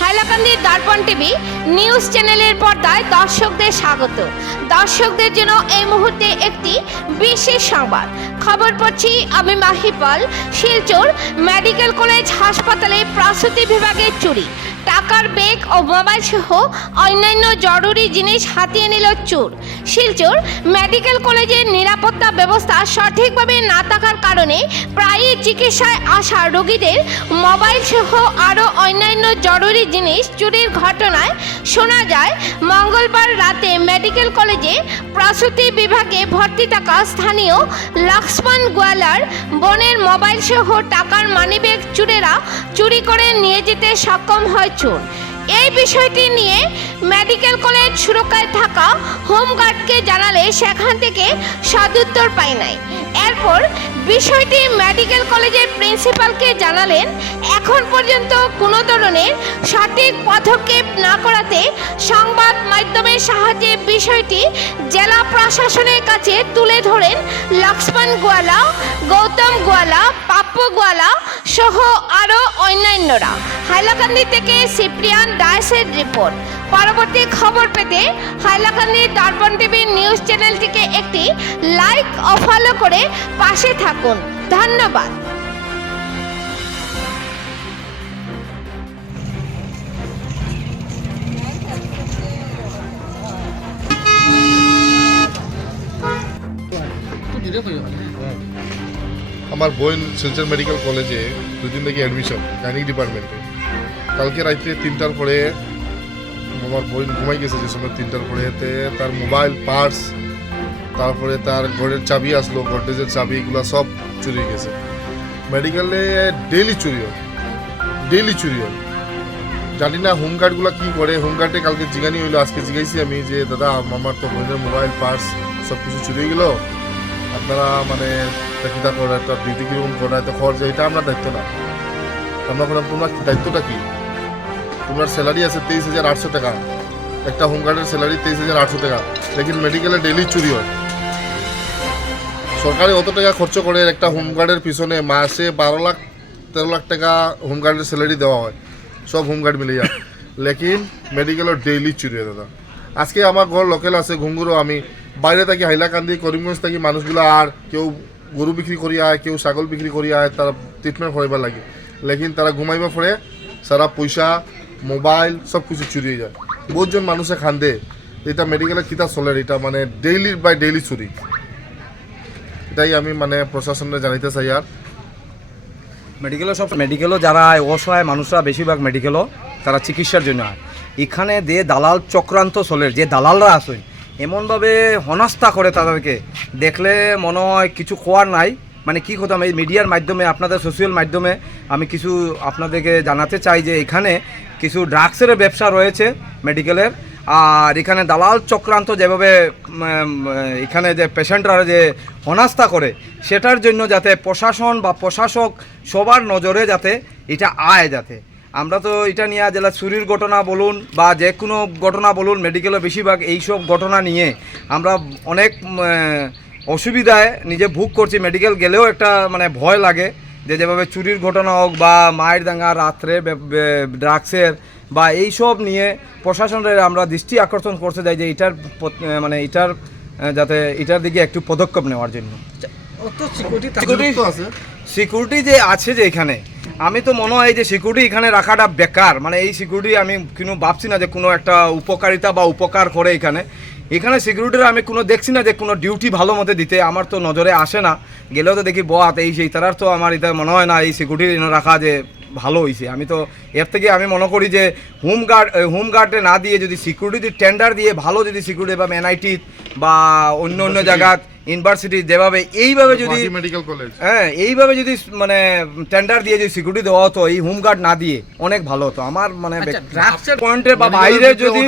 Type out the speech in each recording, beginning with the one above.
হাইলাকান্দির দর্পণ TV news চ্যানেলের পর্দায় দর্শকদের স্বাগত। দর্শকদের জন্য এই মুহূর্তে একটি বিশেষ সংবাদ। খবর পড়ছি আমি মাহিপাল শিলচর মেডিকেল কলেজ হাসপাতালে প্রসূতি বিভাগের চুরি। টাকার বেগ ও মোবাইল সহ অন্যান্য জরুরি জিনিস হাতিয়ে নিল চোর। শিলচর মেডিকেল কলেজের নিরাপত্তা ব্যবস্থা সঠিকভাবে না থাকার কারণে প্রায়ই চিকিৎসায় আসা রোগীদের মোবাইল সহ আরও অন্যান্য জরুরি জিনিস চুরির ঘটনায় শোনা যায়, মঙ্গলবার রাতে মেডিকেল কলেজে প্রসূতি বিভাগে ভর্তি থাকা স্থানীয় লক্ষ্মণ গোয়ালার বোনের মোবাইল সহ টাকার মানিব্যাগ চুরেরা চুরি করে নিয়ে যেতে সক্ষম হয় চোর। এই বিষয়টি নিয়ে মেডিকেল কলেজ সুরক্ষায় থাকা হোমগার্ডকে জানালে সেখান থেকে সদুত্তর পাই নাই। এরপর বিষয়টি মেডিকেল কলেজের প্রিন্সিপালকে জানালেন, এখন পর্যন্ত কোনো ধরনের সঠিক পদক্ষেপ না করাতে সংবাদ মাধ্যমের সাহায্যে বিষয়টি জেলা প্রশাসনের কাছে তুলে ধরেন লক্ষ্মণ গোয়ালা, গৌতম গোয়ালা, পাপ্পু গোয়ালা সহ আরও অন্যান্যরা। হাইলাকান্দি থেকে সিপ্রিয়ান ডায়েসের রিপোর্ট। পরবর্তী খবর পেতে হাইলাকান্দি দর্পণ টিভি নিউজ চ্যানেলটিকে একটি লাইক ও ফলো করে পাশে থাকুন। ধন্যবাদ। আমার বোন শিলচর মেডিকেল কলেজে দুদিন থেকে অ্যাডমিশন গাইনিক ডিপার্টমেন্টে কালকে রাত্রে তিনটার পরে আমার বোন ঘুমাই গেছে যে সময় তিনটার পরে তে তার মোবাইল, পার্স, তারপরে তার ঘরের চাবি আসলো, গডরেজের চাবি, এগুলো সব চুরি গেছে। মেডিকেলে ডেইলি চুরি হয়, ডেইলি চুরি হয়। জানি না হোমগার্ডগুলো কী করে হোমগার্ডে কালকে জিগানি হইল, আজকে জিগাইছি আমি যে, দাদা, আমার তো বোনের মোবাইল, পার্স সব কিছু চুরি গেলো। আপনারা মানে কিতা করে একটা ডিউটি কীরকম করে এত খরচ, এটা আমরা দায়িত্ব না। আমরা তোমার দায়িত্বটা কি? তোমার স্যালারি আছে তেইশ হাজার আটশো টাকা। একটা হোমগার্ডের স্যালারি তেইশ হাজার আটশো টাকা। লেকিন মেডিকেলে ডেলি চুরি হয় সরকারি অত টাকা খরচ করে একটা হোমগার্ডের পিছনে মাসে বারো লাখ, তেরো লাখ টাকা হোমগার্ডের স্যালারি দেওয়া হয়। সব হোমগার্ড মিলে যায়। লেকিন মেডিকেলের ডেইলি চুরি হয় দাদা। আজকে আমার ঘর লোকেল আছে, ঘুঙ্গুরো আমি। বাইরে থাকি হাইলাকান্দি, করিমগঞ্জ থাকি মানুষগুলো আর কেউ গরু বিক্রি করি আয়, কেউ ছাগল বিক্রি করি আয়, তারা ট্রিটমেন্ট করাইবার লাগে। লেকিন তারা ঘুমাইবা পরে সারা পয়সা মোবাইল সব কিছু চুরি হয়ে যায় বহুতজন মানুষে খান্দে। এটা মেডিকেলের কিতা চলে, এটা মানে ডেইলি বাই ডেইলি চুরি। এটাই আমি মানে প্রশাসনে জানাইতে চাই আর মেডিকেলও সব মেডিকেলও যারা অসহায় মানুষরা বেশিরভাগ মেডিকেলও তারা চিকিৎসার জন্য হয় এখানে যে দালাল চক্রান্ত চলে, যে দালালরা আছে, এমনভাবে হনাস্তা করে তাদেরকে। দেখলে মনে হয় কিছু খোয়ার নাই। মানে কি করতাম এই মিডিয়ার মাধ্যমে, আপনাদের সোশ্যাল মাধ্যমে আমি কিছু আপনাদেরকে জানাতে চাই যে এখানে কিছু ড্রাগসের ব্যবসা রয়েছে মেডিকেলের আর এখানে দালাল চক্রান্ত যেভাবে এখানে যে পেশেন্টরা যে অনাস্থা করে, সেটার জন্য যাতে প্রশাসন বা প্রশাসক সবার নজরে যাতে এটা আয় যাতে। আমরা তো এটা নিয়ে জেলা চুরির ঘটনা বলুন বা যে কোনো ঘটনা বলুন মেডিকেলে বেশিরভাগ এইসব ঘটনা নিয়ে আমরা অনেক অসুবিধায় নিজে ভোগ করছি। মেডিকেল গেলেও একটা মানে ভয় লাগে। যে যেভাবে চুরির ঘটনা হোক বা মায়ের দাঙ্গা রাত্রে ড্রাগসের বা এই সব নিয়ে প্রশাসনের আমরা দৃষ্টি আকর্ষণ করতে চাই যে এটার মানে এটার যাতে এটার দিকে একটু পদক্ষেপ নেওয়ার জন্য। সিকিউরিটি সিকিউরিটি যে আছে যে এখানে আমি তো মনে হয় যে সিকিউরিটি এখানে রাখাটা বেকার। মানে এই সিকিউরিটি আমি কোনো ভাবছি না যে কোনো একটা উপকারিতা বা উপকার করে এখানে। এখানে সিকিউরিটির আমি কোনো দেখছি না যে কোনো ডিউটি ভালো মতো দিতে আমার তো নজরে আসে না। গেলেও তো দেখি বহাত এই সেই তারার তো আমার এটা মনে হয় না এই সিকিউরিটি রাখা যে ভালো হয়েছে আমি তো এর থেকে আমি মনে করি যে হোম গার্ড হোম গার্ডে না দিয়ে যদি সিকিউরিটি টেন্ডার দিয়ে ভালো যদি সিকিউরিটি বা এনআইটি বা অন্য অন্য জায়গা ইউনিভার্সিটি যেভাবে এইভাবে যদি মেডিকেল কলেজ। হ্যাঁ এইভাবে যদি মানে টেন্ডার দিয়ে যদি সিকিউরিটি দেওয়া হতো এই হোম গার্ড না দিয়ে অনেক ভালো হতো। আমার মানে পয়েন্টে বা বাইরে যদি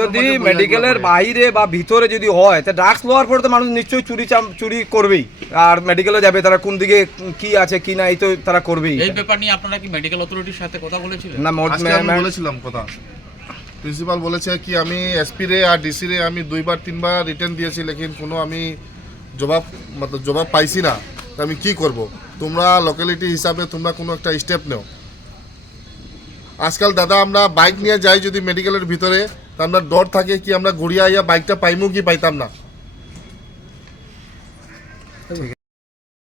যদি মেডিকেলের বাইরে বা ভিতরে যদি হয় তা ড্রাগস লওয়ার পরে তো মানুষ নিশ্চয়ই চুরি চাম- চুরি করবেই। আর মেডিকেলে যাবে তারা কোন দিকে কি আছে কি না এই তো তারা করবেই। এই ব্যাপার নিয়ে আপনারা কি মেডিকেল অথরিটির সাথে কথা বলেছিলেন? না আমি বলেছিলাম কথা। প্রিন্সিপাল বলেছে কি, আমি এসপি রে আর ডিসি রে আমি দুইবার, তিনবার রিটার্ন দিয়েছি, লেকিন কোনো আমি জবাব, মতলব জবাব পাইছি না। আমি কি করব? তোমরা লোকালিটি হিসাবে তোমরা কোনো একটা স্টেপ নেও। আজকাল দাদা আমরা বাইক নিয়ে যাই যদি মেডিকেলের ভিতরে, তা আমরা ডর থাকে কি, আমরা ঘুরিয়ে আইয়া বাইকটা পাইমু কি পাইতাম না।